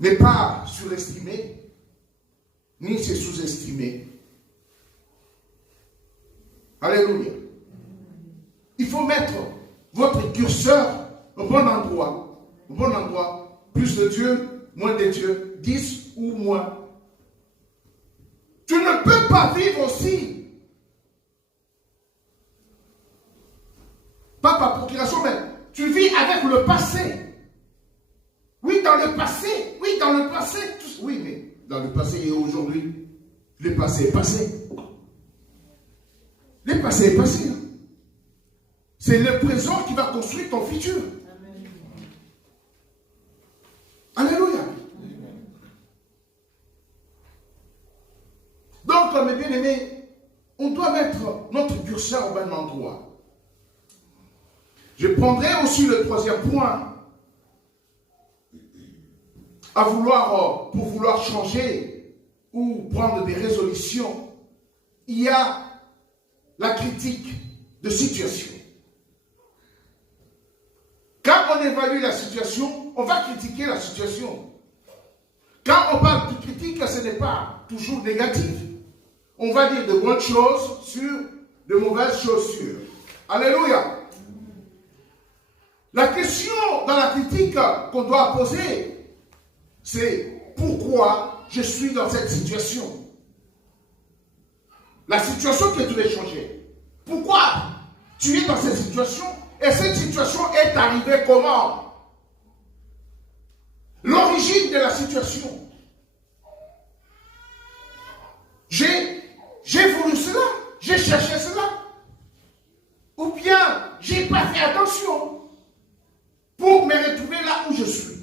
n'est pas surestimé, ni c'est sous-estimé. Alléluia. Il faut mettre votre curseur au bon endroit. Au bon endroit. Plus de Dieu, moins de Dieu. 10 ou moins. Tu ne peux pas vivre aussi. Pas par procuration, mais tu vis avec le passé. Oui, dans le passé. Oui, dans le passé. Oui, mais dans le passé et aujourd'hui, le passé est passé. Le passé est passé. C'est le présent qui va construire ton futur. Amen. Alléluia. Amen. Donc, mes bien-aimés, on doit mettre notre curseur au bon endroit. Je prendrai aussi le troisième point. Pour vouloir changer ou prendre des résolutions, il y a la critique de situation. Quand on évalue la situation, on va critiquer la situation. Quand on parle de critique, ce n'est pas toujours négatif. On va dire de bonnes choses sur de mauvaises choses sur. Alléluia. La question dans la critique qu'on doit poser, c'est pourquoi je suis dans cette situation? La situation que tu veux changer. Pourquoi tu es dans cette situation? Et cette situation est arrivée comment? L'origine de la situation. J'ai voulu cela, j'ai cherché cela. Ou bien, j'ai pas fait attention pour me retrouver là où je suis.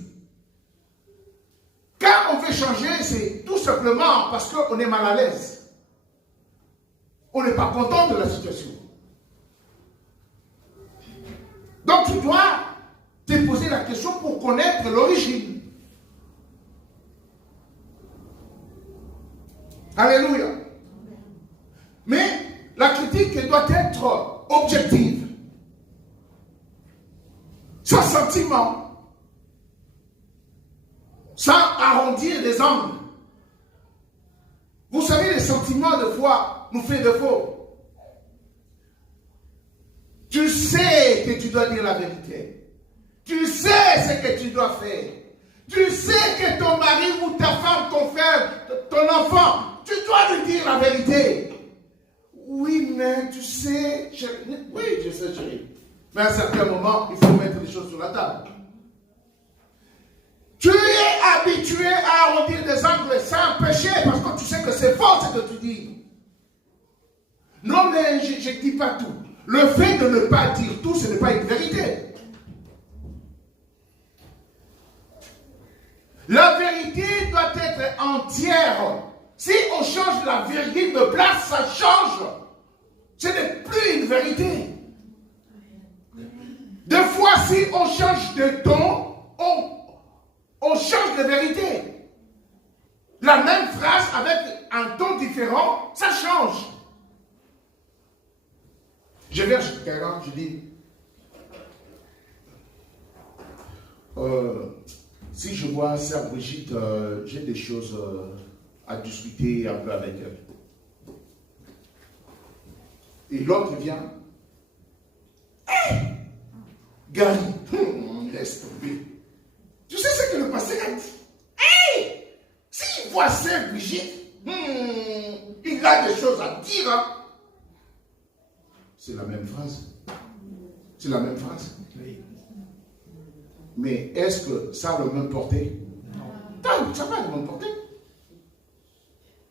Quand on veut changer, c'est tout simplement parce qu'on est mal à l'aise. On n'est pas content de la situation. Donc tu dois te poser la question pour connaître l'origine. Alléluia. Mais la critique doit être objective. Sans sentiment. Sans arrondir les angles. Vous savez, les sentiments, de fois, nous font défaut. Tu sais que tu dois dire la vérité. Tu sais ce que tu dois faire. Tu sais que ton mari ou ta femme, ton frère, ton enfant, tu dois lui dire la vérité. Oui, mais tu sais, chérie. Oui, je sais, chérie. Mais à un certain moment, il faut mettre les choses sur la table. Tu es habitué à arrondir des angles sans péché parce que tu sais que c'est faux ce que tu dis. Non, mais je ne dis pas tout. Le fait de ne pas dire tout, ce n'est pas une vérité. La vérité doit être entière. Si on change la virgule de place, ça change. Ce n'est plus une vérité. Des fois, si on change de ton, on change de vérité. La même phrase avec un ton différent, ça change. Je vais chez quelqu'un, je dis, si je vois Sœur Brigitte, j'ai des choses à discuter un peu avec elle. Et l'autre vient, hey, Gary, laisse tomber. Tu sais ce que le pasteur a dit? Hey, s'il voit Sœur Brigitte, il a des choses à dire. Hein? C'est la même phrase. C'est la même phrase. Mais est-ce que ça a le même portée? Non. Ça n'a pas le même portée.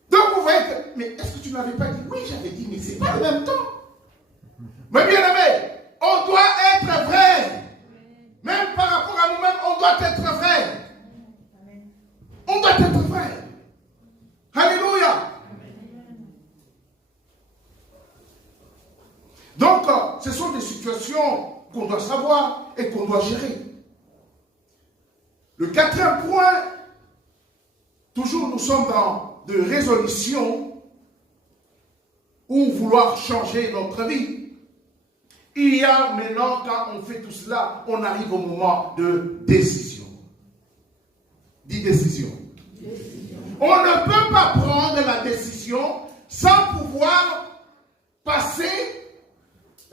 Donc vous voyez que, mais est-ce que tu ne l'avais pas dit? Oui, j'avais dit, mais ce n'est pas le même temps. Mais bien aimé, on doit être vrai. Même par rapport à nous-mêmes, on doit être vrai. On doit être vrai. Alléluia. Donc, ce sont des situations qu'on doit savoir et qu'on doit gérer. Le quatrième point, toujours nous sommes dans de résolution ou vouloir changer notre vie. Il y a maintenant, quand on fait tout cela, on arrive au moment de décision. Dis décision. On ne peut pas prendre la décision sans pouvoir passer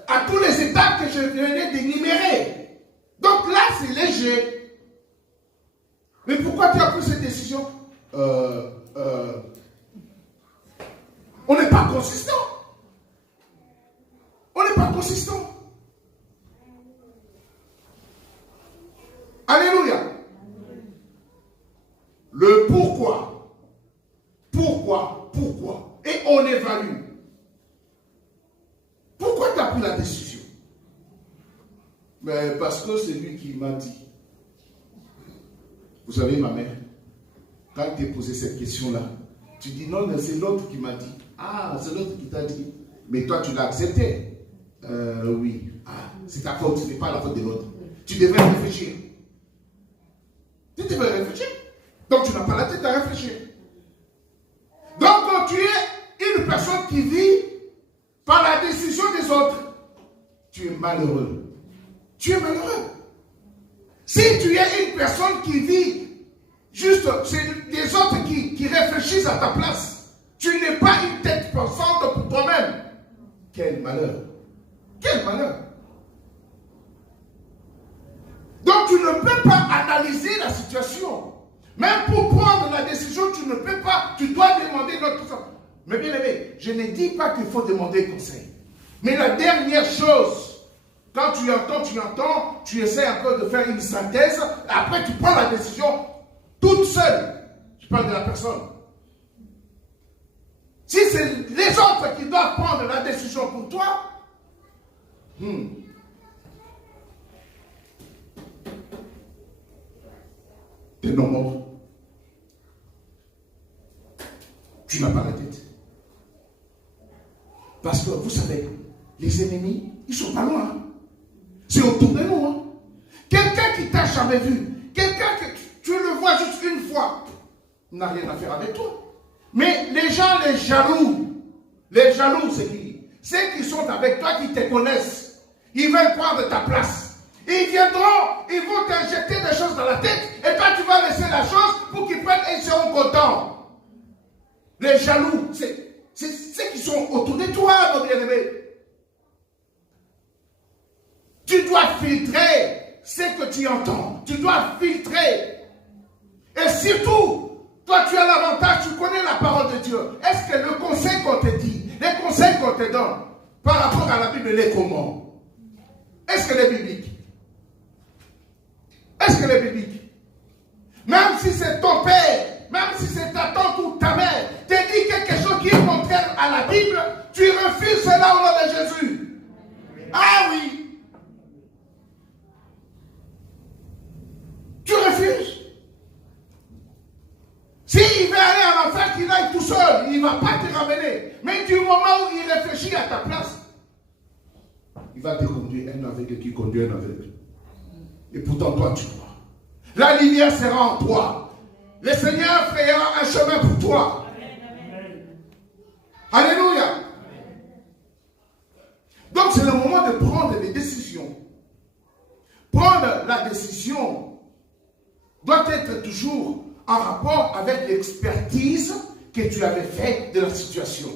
à tous les étapes que je venais d'énumérer. Donc là, c'est léger. Mais pourquoi tu as pris cette décision? On n'est pas consistant. On n'est pas consistant. Alléluia. Le pourquoi. Pourquoi. Et on évalue. Pourquoi tu as pris la décision? Mais parce que c'est lui qui m'a dit. Vous savez, ma mère, quand tu t'es posé cette question-là, tu dis non, c'est l'autre qui m'a dit. Ah, c'est l'autre qui t'a dit. Mais toi, tu l'as accepté. Oui. Ah, c'est ta faute, ce n'est pas la faute de l'autre. Tu devais réfléchir. Tu devais réfléchir. Donc, tu n'as pas la tête à réfléchir. Donc, quand tu es une personne qui vit par la décision des autres, tu es malheureux. Tu es malheureux. Si tu es une personne qui vit juste, c'est des autres qui réfléchissent à ta place, tu n'es pas une tête pensante pour toi-même. Quel malheur. Quel malheur. Donc tu ne peux pas analyser la situation. Même pour prendre la décision, tu ne peux pas. Tu dois demander notre conseil. Mais bien aimé, je ne dis pas qu'il faut demander conseil. Mais la dernière chose, quand tu entends, tu essaies un peu de faire une synthèse, après tu prends la décision toute seule. Je parle de la personne. Si c'est les autres qui doivent prendre la décision pour toi, t'es non mort. Tu n'as pas la tête. Parce que vous savez, les ennemis, ils sont pas loin. C'est autour de nous. Hein. Quelqu'un qui t'a jamais vu, quelqu'un que tu le vois juste une fois, n'a rien à faire avec toi. Mais les gens, les jaloux, c'est qui? Ceux qui sont avec toi, qui te connaissent, ils veulent prendre ta place. Ils viendront, ils vont t'injecter des choses dans la tête, et toi tu vas laisser la chose pour qu'ils prennent et ils seront contents. Les jaloux, c'est ceux qui sont autour de toi, mon bien-aimé. Tu dois filtrer ce que tu entends. Tu dois filtrer. Et surtout, toi tu as l'avantage, tu connais la parole de Dieu. Est-ce que le conseil qu'on te dit, les conseils qu'on te donne, par rapport à la Bible, il est comment? Est-ce qu'elle est biblique? Est-ce qu'elle est biblique? Même si c'est ton père, même si c'est ta tante ou ta mère, te dit quelque chose qui est contraire à la Bible, tu refuses cela au nom de Jésus. Ah oui. Tu refuses. S'il veut aller en enfer, qu'il aille tout seul, il ne va pas te ramener. Mais du moment où il réfléchit à ta place, il va te conduire un aveugle qui conduit un aveugle. Et pourtant, toi, tu vois. La lumière sera en toi. Le Seigneur fera un chemin pour toi. Alléluia. Donc, c'est le moment de prendre des décisions. Prendre la décision doit être toujours en rapport avec l'expertise que tu avais faite de la situation.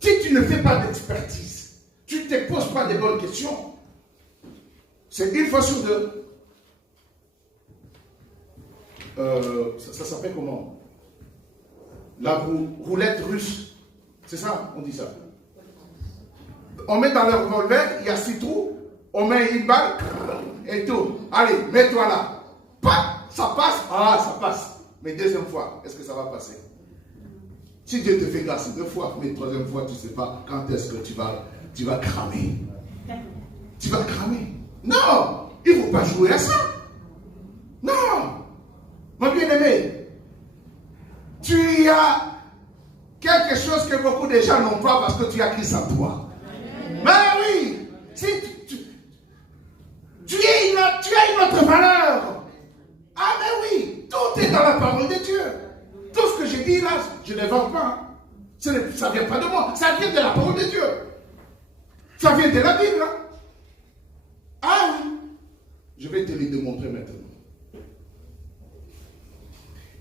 Si tu ne fais pas d'expertise, tu ne te poses pas de bonnes questions, c'est une fois sur deux. Ça s'appelle comment? La roulette russe. C'est ça, on dit ça. On met dans le revolver, il y a 6 trous, on met une balle et tout. Allez, mets-toi là. Pas, ça passe, ça passe. Mais deuxième fois, est-ce que ça va passer? Si Dieu te fait grâce 2 fois, mais 3e fois, tu ne sais pas quand est-ce que tu vas cramer. Tu vas cramer. Non, il ne faut pas jouer à ça. Non. Mon bien-aimé, tu as quelque chose que beaucoup de gens n'ont pas parce que tu as Christ en toi. Mais oui, si tu as une autre valeur. Ah mais oui, tout est dans la parole de Dieu. Tout ce que j'ai dit là, je ne l'invente pas. Ça ne vient pas de moi, ça vient de la parole de Dieu. Ça vient de la Bible. Ah oui, je vais te le démontrer maintenant.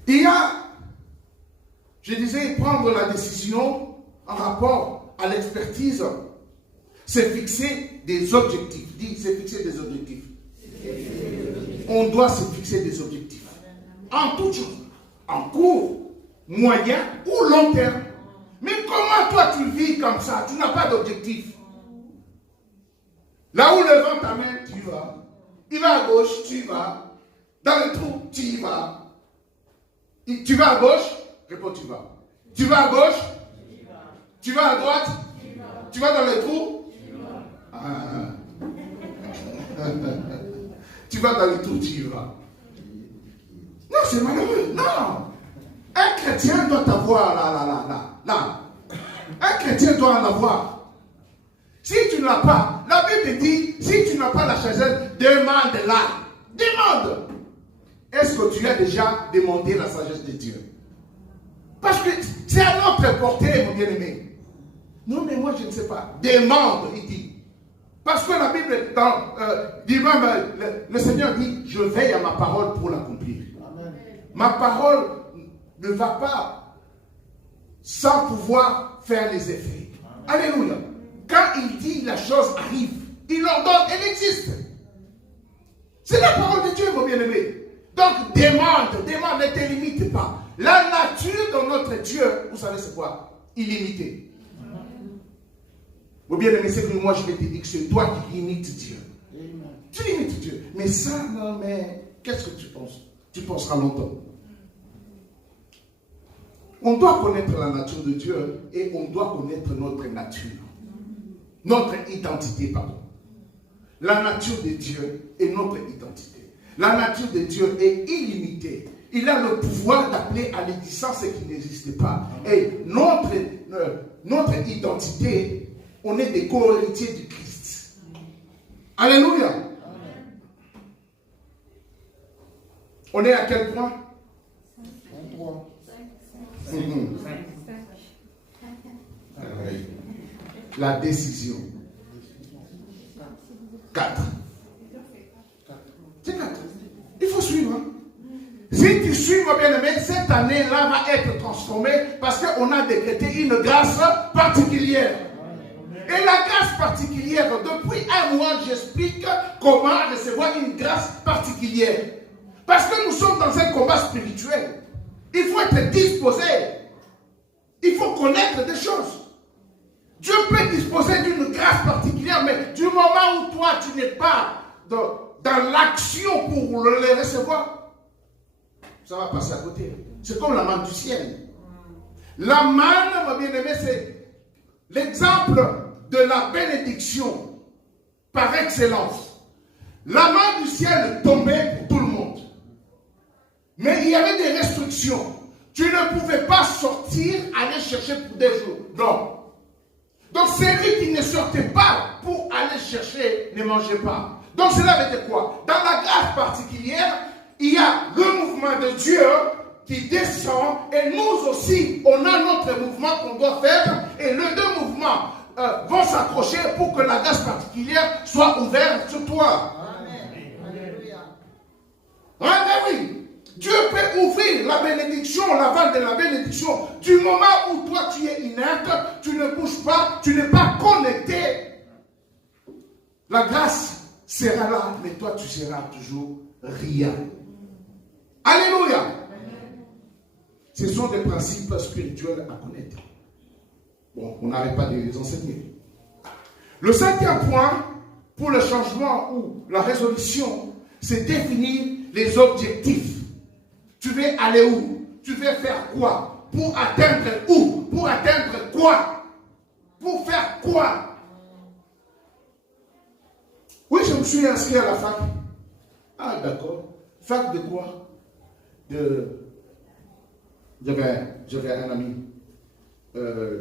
Il y a, je disais, prendre la décision en rapport à l'expertise, c'est fixer des objectifs. Dis, c'est fixer des objectifs. On doit se fixer des objectifs. En toute chose. En court, moyen ou long terme. Mais comment toi tu vis comme ça? Tu n'as pas d'objectif. Là où le vent t'amène, tu y vas. Il va à gauche, tu y vas. Dans le trou, tu y vas. Tu vas à gauche, réponds, tu vas. Tu vas à gauche, tu vas à droite, tu vas dans le trou. Tu vas dans le trou, tu y vas. Non, c'est malheureux. Non. Un chrétien doit avoir là. Un chrétien doit en avoir. Si tu n'as pas, la Bible dit, si tu n'as pas la sagesse, demande-la. Demande. Est-ce que tu as déjà demandé la sagesse de Dieu? Parce que c'est à notre portée, mon bien-aimé. Non, mais moi, je ne sais pas. Demande, il dit. Parce que la Bible, dit même, le Seigneur dit, je veille à ma parole pour l'accomplir. Ma parole ne va pas sans pouvoir faire les effets. Alléluia. Quand il dit la chose arrive, il ordonne, elle existe. C'est la parole de Dieu, mon bien-aimé. Donc, demande, ne te limite pas. La nature de notre Dieu, vous savez c'est quoi? Illimité. Mon bien-aimé, c'est que moi je vais te dire que c'est toi qui limites Dieu. Tu limites Dieu. Mais ça, non, mais qu'est-ce que tu penses? Tu penseras longtemps. On doit connaître la nature de Dieu et on doit connaître notre nature. Notre identité, pardon. La nature de Dieu est notre identité. La nature de Dieu est illimitée. Il a le pouvoir d'appeler à l'existence ce qui n'existe pas. Et notre identité, on est des co-héritiers du Christ. Alléluia. On est à quel point? 3. La décision. 4. C'est 4. Il faut suivre. Hein? Si tu suis, mon bien-aimé, cette année-là va être transformée parce qu'on a décrété une grâce particulière. Et la grâce particulière, depuis un mois, j'explique comment recevoir une grâce particulière. Parce que nous sommes dans un combat spirituel. Il faut être disposé. Il faut connaître des choses. Dieu peut disposer d'une grâce particulière, mais du moment où toi, tu n'es pas dans l'action pour le recevoir, ça va passer à côté. C'est comme la manne du ciel. La manne, mon bien-aimé, c'est l'exemple de la bénédiction par excellence. La manne du ciel tombait pour tout le monde. Mais il y avait des restrictions. Tu ne pouvais pas sortir, aller chercher pour des jours. Non. Donc celui qui ne sortait pas pour aller chercher ne mangeait pas. Donc cela veut dire quoi? Dans la grâce particulière, il y a le mouvement de Dieu qui descend et nous aussi, on a notre mouvement qu'on doit faire et les deux mouvements vont s'accrocher pour que la grâce particulière soit ouverte sur toi. Amen. Ah, ben oui. Dieu peut ouvrir la bénédiction, la vanne de la bénédiction. Du moment où toi tu es inerte, tu ne bouges pas, tu n'es pas connecté. La grâce sera là, mais toi tu seras toujours rien. Alléluia. Ce sont des principes spirituels à connaître. Bon, on n'arrête pas de les enseigner. Le 5e point, pour le changement ou la résolution, c'est définir les objectifs. Tu veux aller où? Tu veux faire quoi? Pour atteindre où? Pour atteindre quoi? Pour faire quoi? Oui, je me suis inscrit à la fac. Ah, d'accord. Fac de quoi? J'avais un ami.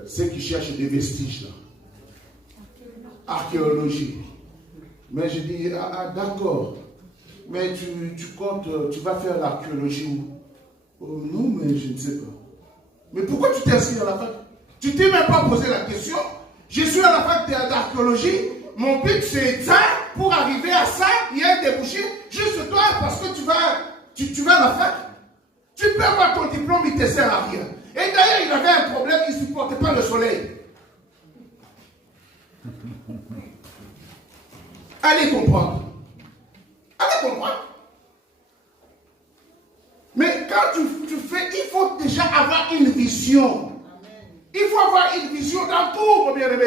Ceux qui cherchent des vestiges, là. Archéologie. Mais je dis, d'accord. Mais tu comptes, tu vas faire l'archéologie où? Oh, non, mais je ne sais pas. Mais pourquoi tu t'es inscrit à la fac? Tu ne t'es même pas posé la question. Je suis à la fac d'archéologie. Mon but c'est ça. Pour arriver à ça, il y a un débouché. Juste toi, parce que tu vas à la fac. Tu peux avoir ton diplôme, il ne te sert à rien. Et d'ailleurs, il avait un problème, il ne supportait pas le soleil. Allez comprendre. Allez comprendre. Mais quand tu fais, il faut déjà avoir une vision. Il faut avoir une vision dans tout, mon bien-aimé.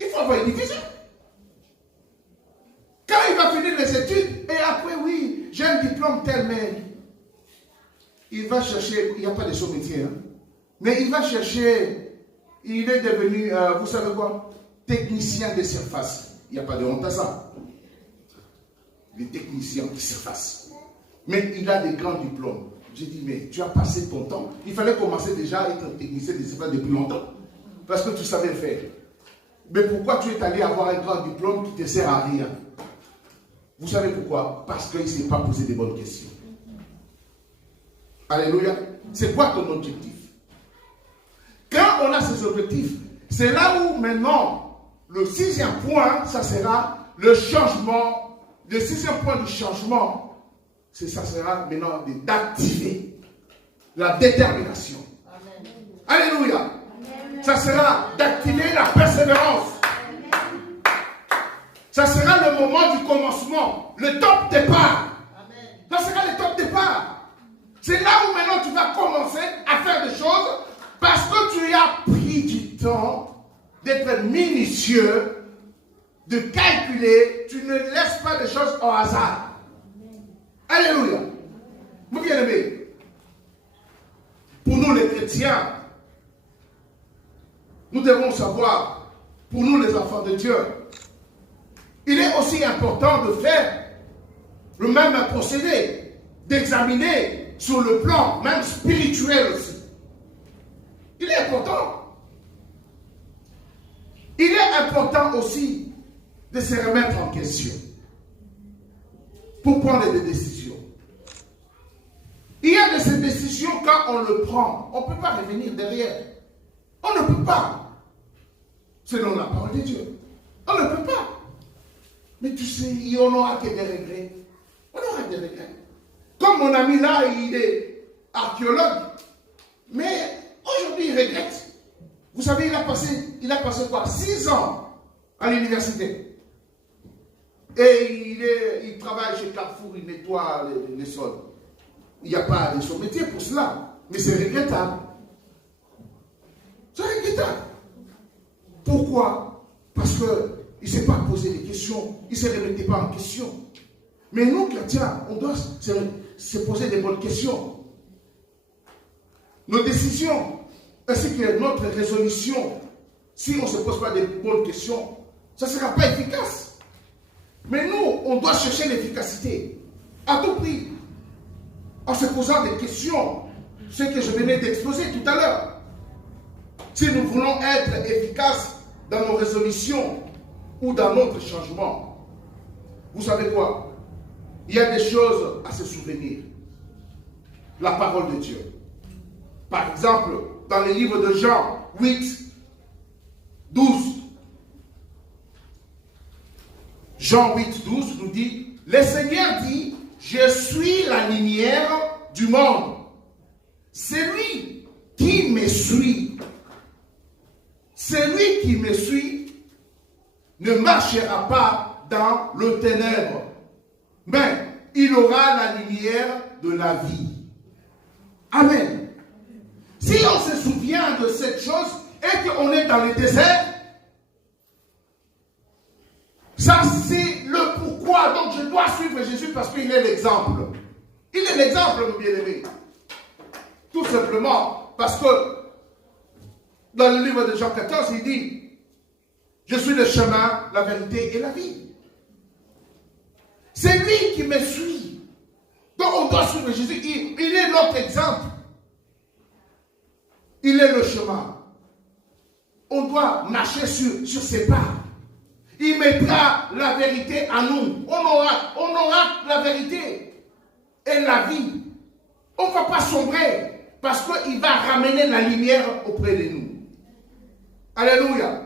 Il faut avoir une vision. Quand il va finir les études, et après, oui, j'ai un diplôme tel, mais il va chercher, il n'y a pas de son métier, hein, mais il va chercher, il est devenu, vous savez quoi, technicien de surface. Il n'y a pas de honte à ça. Les techniciens de surface. Mais il a des grands diplômes. J'ai dit, mais tu as passé ton temps. Il fallait commencer déjà à être technicien de surface depuis longtemps. Parce que tu savais le faire. Mais pourquoi tu es allé avoir un grand diplôme qui ne te sert à rien? Vous savez pourquoi? Parce qu'il ne s'est pas posé des bonnes questions. Alléluia. C'est quoi ton objectif? Quand on a ces objectifs, c'est là où maintenant, le 6e point, ça sera le changement. Le 6e point du changement, ça sera maintenant d'activer la détermination. Amen. Alléluia. Amen. Ça sera d'activer la persévérance. Amen. Ça sera le moment du commencement, le top départ. Amen. Ça sera le top départ. C'est là où maintenant tu vas commencer à faire des choses parce que tu as pris du temps d'être minutieux, de calculer, tu ne laisses pas des choses au hasard. Alléluia. Vous bien-aimés, pour nous les chrétiens, nous devons savoir, pour nous les enfants de Dieu, il est aussi important de faire le même procédé, d'examiner sur le plan, même spirituel aussi. Il est important. Il est important aussi de se remettre en question pour prendre des décisions. Il y a de ces décisions, quand on le prend, on ne peut pas revenir derrière. On ne peut pas. Selon la parole de Dieu. On ne peut pas. Mais tu sais, on n'aura que des regrets. On aura des regrets. Comme mon ami là, il est archéologue. Mais aujourd'hui, il regrette. Vous savez, il a passé quoi? 6 ans à l'université. Et il travaille chez Carrefour, il nettoie les sols. Il n'y a pas de son métier pour cela. Mais c'est regrettable. C'est regrettable. Pourquoi? Parce qu'il ne s'est pas posé des questions. Il ne se remettait pas en question. Mais nous, chrétiens, on doit se poser des bonnes questions. Nos décisions, ainsi que notre résolution, si on ne se pose pas des bonnes questions, ça ne sera pas efficace. Mais nous, on doit chercher l'efficacité à tout prix, en se posant des questions, ce que je venais d'exposer tout à l'heure. Si nous voulons être efficaces dans nos résolutions ou dans notre changement, vous savez quoi? Il y a des choses à se souvenir. La parole de Dieu. Par exemple, dans le livre de Jean 8, 12, Jean 8, 12 nous dit, le Seigneur dit, je suis la lumière du monde. Celui qui me suit ne marchera pas dans le ténèbre, mais il aura la lumière de la vie. Amen. Si on se souvient de cette chose et qu'on est dans le désert, ça c'est le pourquoi. Donc je dois suivre Jésus parce qu'il est l'exemple. Il est l'exemple, mon bien-aimé. Tout simplement parce que dans le livre de Jean 14, il dit, je suis le chemin, la vérité et la vie. C'est lui qui me suit. Donc on doit suivre Jésus. Il est notre exemple. Il est le chemin. On doit marcher sur ses pas. Il mettra la vérité à nous. On aura la vérité et la vie. On ne va pas sombrer parce qu'il va ramener la lumière auprès de nous. Alléluia.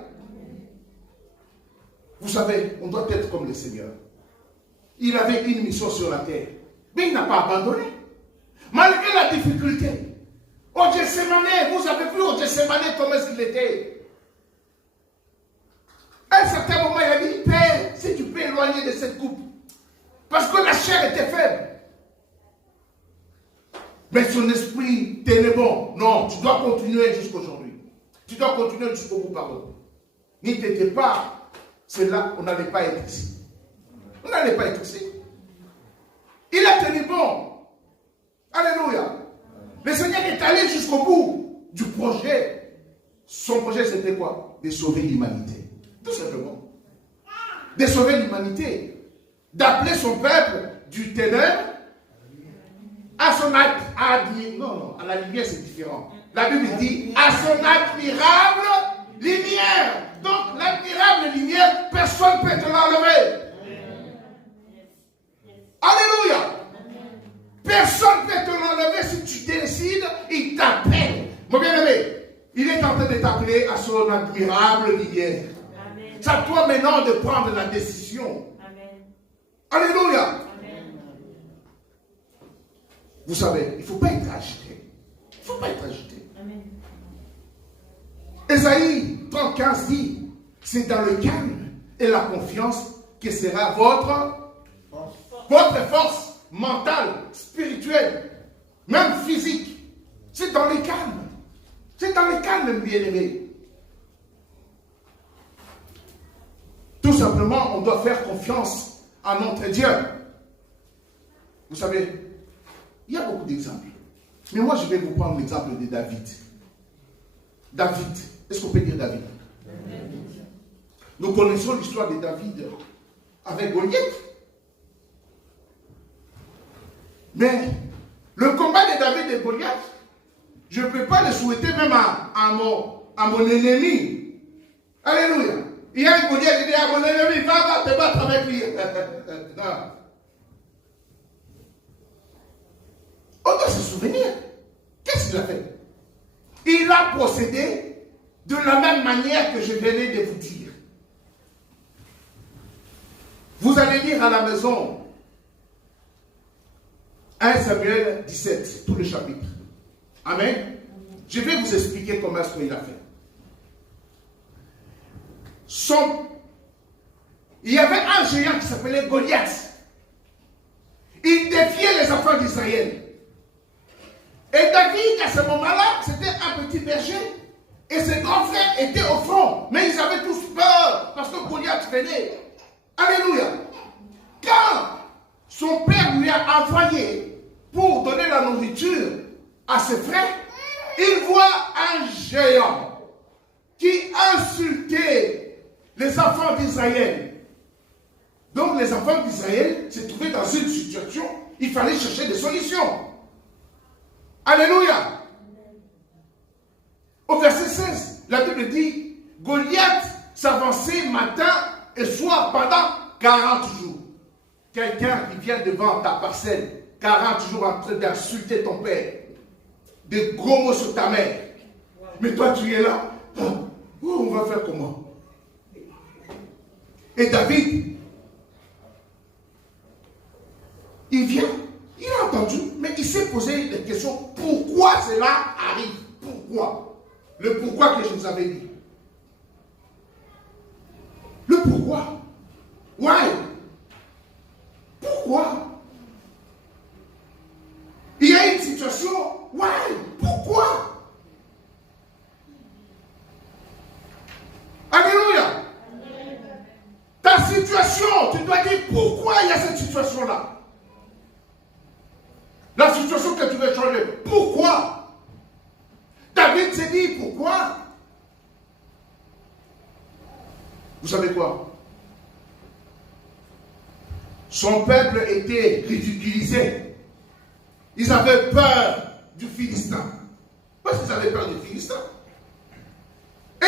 Vous savez, on doit être comme le Seigneur. Il avait une mission sur la terre, mais il n'a pas abandonné. Malgré la difficulté. Au Gethsémané, vous avez vu au Gethsémané comment est-ce qu'il était. À un certain moment, il a dit, Père, si tu peux éloigner de cette coupe. Parce que la chair était faible. Mais son esprit tenait bon. Non, tu dois continuer jusqu'aujourd'hui. Tu dois continuer jusqu'au bout, pardon. N'y t'étais pas, c'est là, on n'allait pas être ici. On n'allait pas être ici. Il a tenu bon. Alléluia. Le Seigneur est allé jusqu'au bout du projet. Son projet, c'était quoi? De sauver l'humanité. Tout simplement. De sauver l'humanité. D'appeler son peuple du ténèbre à son non, à la lumière, c'est différent. La Bible dit à son admirable lumière. Donc, l'admirable lumière, personne ne peut te l'enlever. Alléluia. Personne ne peut te l'enlever si tu décides, il t'appelle. Mon bien-aimé, il est en train de t'appeler à son admirable lumière. C'est à toi maintenant de prendre la décision. Amen. Alléluia. Amen. Vous savez, il ne faut pas être agité. Il ne faut pas être agité. Amen. Ésaïe 30:15 dit, c'est dans le calme et la confiance que sera votre force mentale, spirituelle, même physique. C'est dans le calme. C'est dans le calme, bien-aimé. Tout simplement, on doit faire confiance à notre Dieu. Vous savez, il y a beaucoup d'exemples. Mais moi, je vais vous prendre l'exemple de David. David. Est-ce qu'on peut dire David? Nous connaissons l'histoire de David avec Goliath. Mais le combat de David et Goliath, je ne peux pas le souhaiter même à mon ennemi. Alléluia. Il y a un Goliath qui dit à mon ennemi, va te battre avec lui. Non. On doit se souvenir. Qu'est-ce qu'il a fait? Il a procédé de la même manière que je venais de vous dire. Vous allez lire à la maison 1 Samuel 17, tout le chapitre. Amen. Je vais vous expliquer comment est-ce qu'il a fait. Il y avait un géant qui s'appelait Goliath. Il défiait les enfants d'Israël. Et David, à ce moment-là, c'était un petit berger. Et ses grands frères étaient au front. Mais ils avaient tous peur parce que Goliath venait. Alléluia. Quand son père lui a envoyé pour donner la nourriture à ses frères, il voit un géant qui insultait les enfants d'Israël. Donc les enfants d'Israël se trouvaient dans une situation, il fallait chercher des solutions. Alléluia. Au verset 16, la Bible dit, Goliath s'avançait matin et soir pendant 40 jours. Quelqu'un qui vient devant ta parcelle, 40 jours en train d'insulter ton père, des gros mots sur ta mère. Mais toi tu es là, on va faire comment? Et David, il vient, il a entendu, mais il s'est posé des questions. Pourquoi cela arrive? Pourquoi? Le pourquoi que je vous avais dit. Le pourquoi. Why? Pourquoi? Il y a une situation. Why? Pourquoi? Alléluia. Ta situation, tu dois dire pourquoi il y a cette situation-là. La situation que tu veux changer. Pourquoi? David s'est dit pourquoi? Vous savez quoi? Son peuple était ridiculisé. Ils avaient peur du Philistin. Parce qu'ils avaient peur du Philistin. Et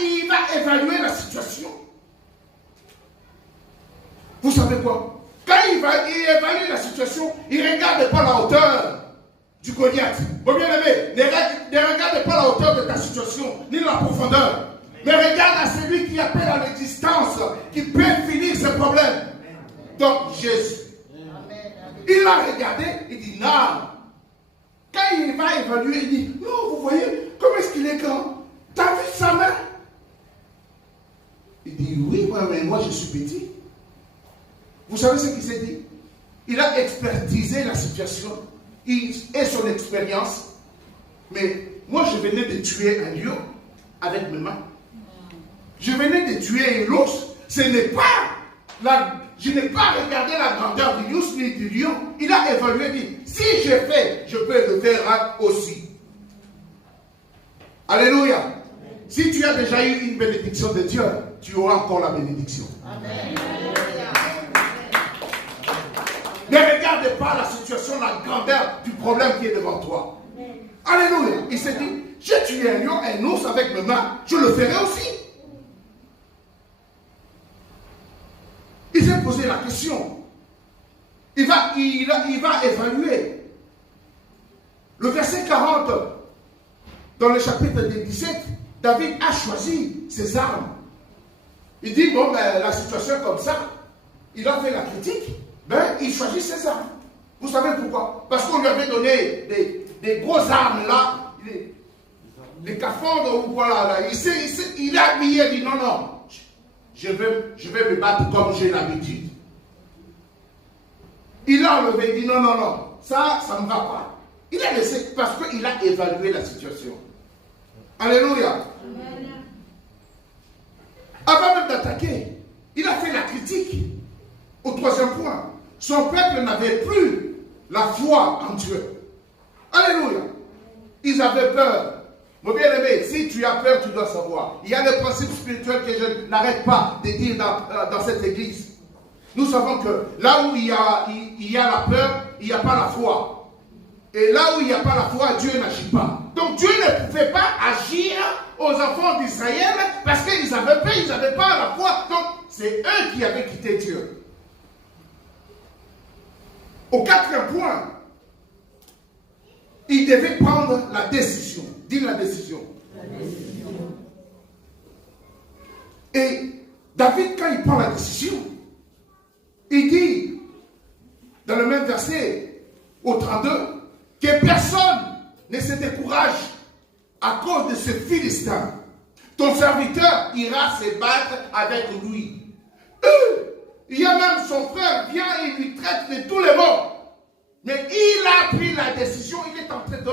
il va évaluer la situation. Vous savez quoi? Quand il évalue la situation, il ne regarde pas la hauteur du Goliath. Bon bien-aimé, ne regarde pas la hauteur de ta situation, ni la profondeur. Mais regarde à celui qui appelle à l'existence, qui peut finir ce problème. Donc Jésus. Il l'a regardé, il dit non, quand il va évaluer, il dit, non, vous voyez, comment est-ce qu'il est grand? T'as vu sa main? Il dit, oui, mais moi je suis petit. Vous savez ce qu'il s'est dit? Il a expertisé la situation et son expérience. Mais moi, je venais de tuer un lion avec mes mains. Je venais de tuer un ours. Je n'ai pas regardé la grandeur du ours ni du lion. Il a évalué et dit, si je fais, je peux le faire aussi. Alléluia. Si tu as déjà eu une bénédiction de Dieu, tu auras encore la bénédiction. Amen. Ne regarde pas la situation, la grandeur du problème qui est devant toi. Amen. Alléluia. Il s'est dit, j'ai tué un lion, un ours avec mes mains, je le ferai aussi. Il s'est posé la question. Il va évaluer. Le verset 40, dans le chapitre 17, David a choisi ses armes. Il dit, bon, ben, la situation est comme ça. Il a fait la critique. Ben, il choisit ses armes. Vous savez pourquoi? Parce qu'on lui avait donné des grosses armes là, des cafons, voilà, là. Il a habillé, il dit non, je vais me battre comme j'ai l'habitude. Il a enlevé, il dit non, ça ne me va pas. Il a laissé parce qu'il a évalué la situation. Alléluia. Amen. Avant même d'attaquer, il a fait la critique. Au troisième point. Son peuple n'avait plus la foi en Dieu. Alléluia. Ils avaient peur. Mon bien-aimé, si tu as peur, tu dois savoir. Il y a des principes spirituels que je n'arrête pas de dire dans cette église. Nous savons que là où il y a la peur, il n'y a pas la foi. Et là où il n'y a pas la foi, Dieu n'agit pas. Donc Dieu ne pouvait pas agir aux enfants d'Israël parce qu'ils avaient peur, ils n'avaient pas la foi. Donc c'est eux qui avaient quitté Dieu. Au quatrième point, il devait prendre la décision. Dis la décision. La décision. Et David, quand il prend la décision, il dit, dans le même verset, au 32, que personne ne se décourage à cause de ce Philistin. Ton serviteur ira se battre avec lui. Il y a même son frère vient et lui traite de tous les mots. Mais il a pris la décision, il est en train de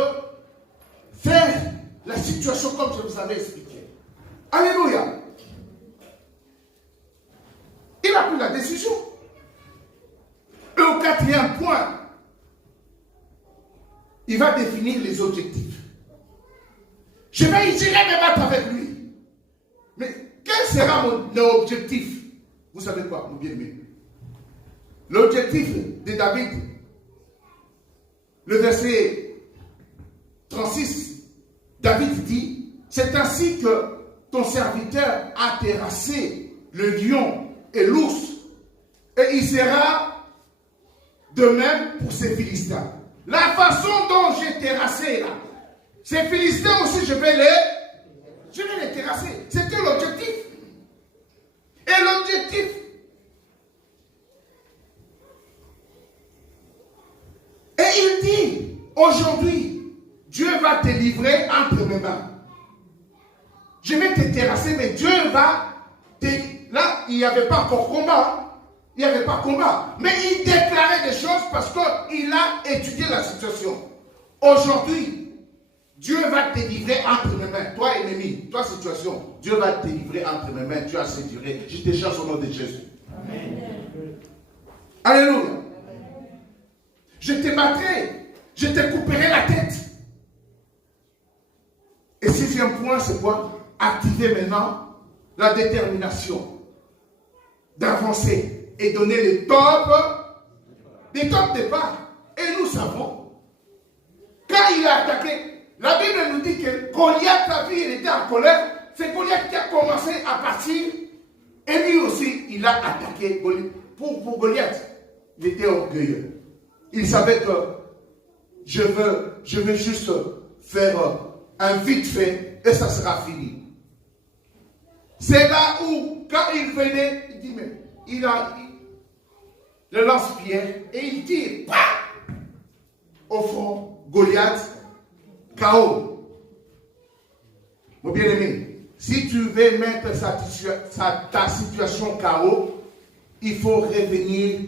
faire la situation comme je vous avais expliqué. Alléluia. Il a pris la décision. Et au quatrième point, il va définir les objectifs. J'irai me battre avec lui. Mais quel sera mon objectif? Vous savez quoi, mon bien-aimé? L'objectif de David, le verset 36, David dit, c'est ainsi que ton serviteur a terrassé le lion et l'ours, et il sera de même pour ces Philistins. La façon dont j'ai terrassé là, ces Philistins aussi, je vais les terrasser. C'était l'objectif. Et l'objectif, et il dit, aujourd'hui, Dieu va te livrer entre mes mains. Je vais te terrasser, mais Dieu va te... Là, il n'y avait pas encore combat. Il n'y avait pas combat. Mais il déclarait des choses parce qu'il a étudié la situation. Aujourd'hui, Dieu va te livrer entre mes mains. Toi, ennemi, toi, situation, Dieu va te livrer entre mes mains. Tu as assez duré. Je te chante au nom de Jésus. Amen. Alléluia. Je te battrai. Je te couperai la tête. Et sixième point, c'est quoi? Activer maintenant la détermination d'avancer et donner les top départ. Et nous savons, quand il a attaqué, la Bible nous dit que Goliath, la vie, il était en colère. C'est Goliath qui a commencé à partir. Et lui aussi, il a attaqué Goliath. Pour Goliath, il était orgueilleux. Il savait que je veux juste faire un vite fait et ça sera fini. C'est là où, quand il venait, il dit, mais il le lance-pierre et il tire au fond. Goliath chaos. Mon bien-aimé, si tu veux mettre ta situation chaos, il faut revenir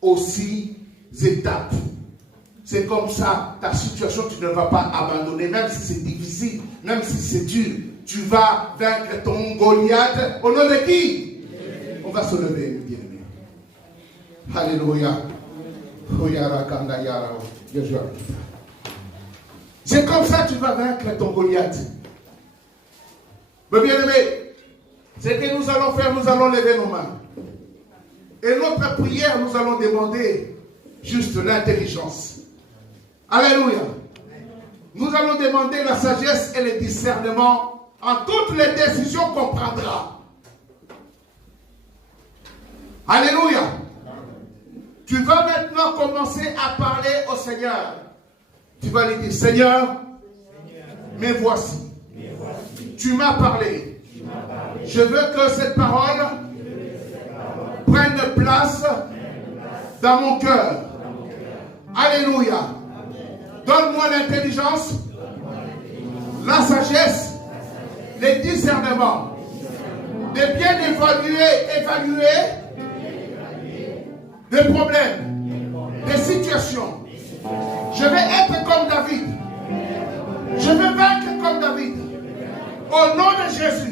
aux 6 étapes. C'est comme ça, ta situation, tu ne vas pas abandonner, même si c'est difficile, même si c'est dur. Tu vas vaincre ton Goliath au nom de qui? On va se lever, mes bien-aimés. Alléluia. C'est comme ça que tu vas vaincre ton Goliath. Mes bien-aimés, ce que nous allons faire, nous allons lever nos mains. Et notre prière, nous allons demander juste l'intelligence. Alléluia. Nous allons demander la sagesse et le discernement en toutes les décisions qu'on prendra. Alléluia. Tu vas maintenant commencer à parler au Seigneur. Tu vas lui dire, Seigneur, me voici. Tu m'as parlé. Je veux que cette parole prenne place dans mon cœur. Alléluia. Donne-moi l'intelligence, la sagesse, le discernement, de bien évaluer des problèmes, des situations. Je vais être comme David. Je vais vaincre comme David. Au nom de Jésus.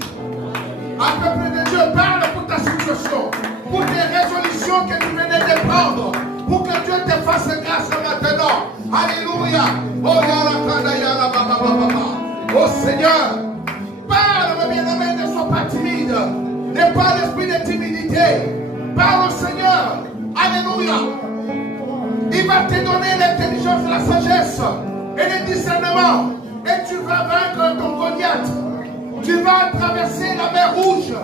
Un peuple de Dieu, parle pour ta situation, pour tes résolutions que tu venais de prendre, pour que Dieu te fasse grâce maintenant. Alléluia. Oh, oh Seigneur, parle, mon bien-aimé, ne sois pas timide. N'aie pas l'esprit de timidité. Parle au Seigneur. Alléluia. Il va te donner l'intelligence, la sagesse et le discernement. Et tu vas vaincre ton Goliath. Tu vas traverser la mer rouge.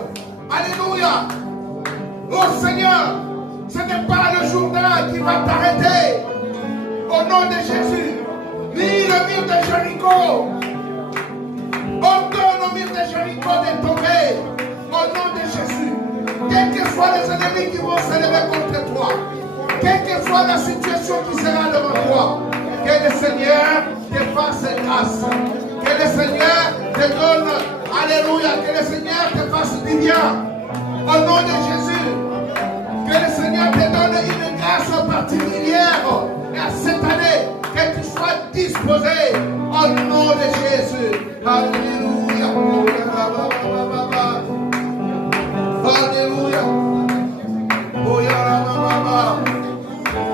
Alléluia. Oh Seigneur, ce n'est pas le Jourdain qui va t'arrêter. Au nom de Jésus. Ni le mur de Jéricho. Ordonne au mur de Jéricho de tomber. Au nom de Jésus. Quels que soient les ennemis qui vont se lever contre toi. Quelle que soit la situation qui sera devant toi. Que le Seigneur te fasse grâce. Que le Seigneur te donne. Alléluia. Que le Seigneur te fasse du bien. Au nom de Jésus. Que le Seigneur te donne une grâce particulière. Et à cette année, que tu sois disposé. Au nom de Jésus. Alléluia. Alléluia.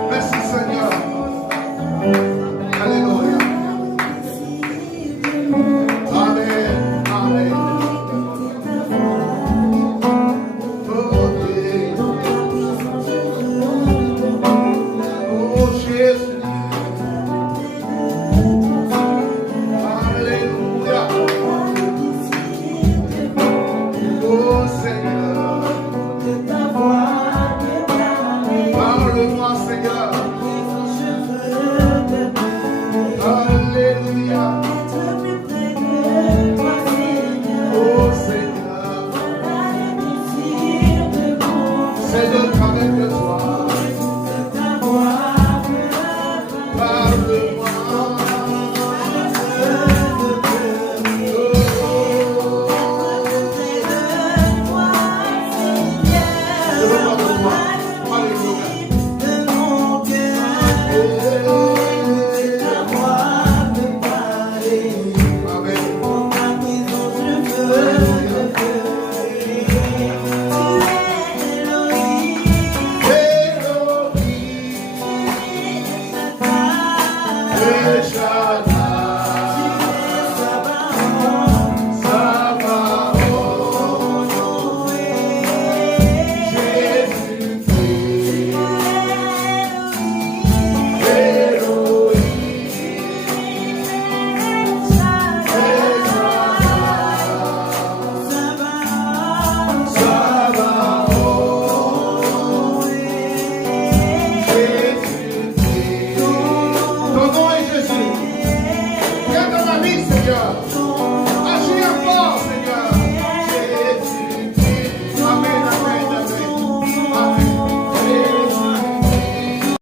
Merci Seigneur. Alléluia. Amen. Amen. Oh Jésus.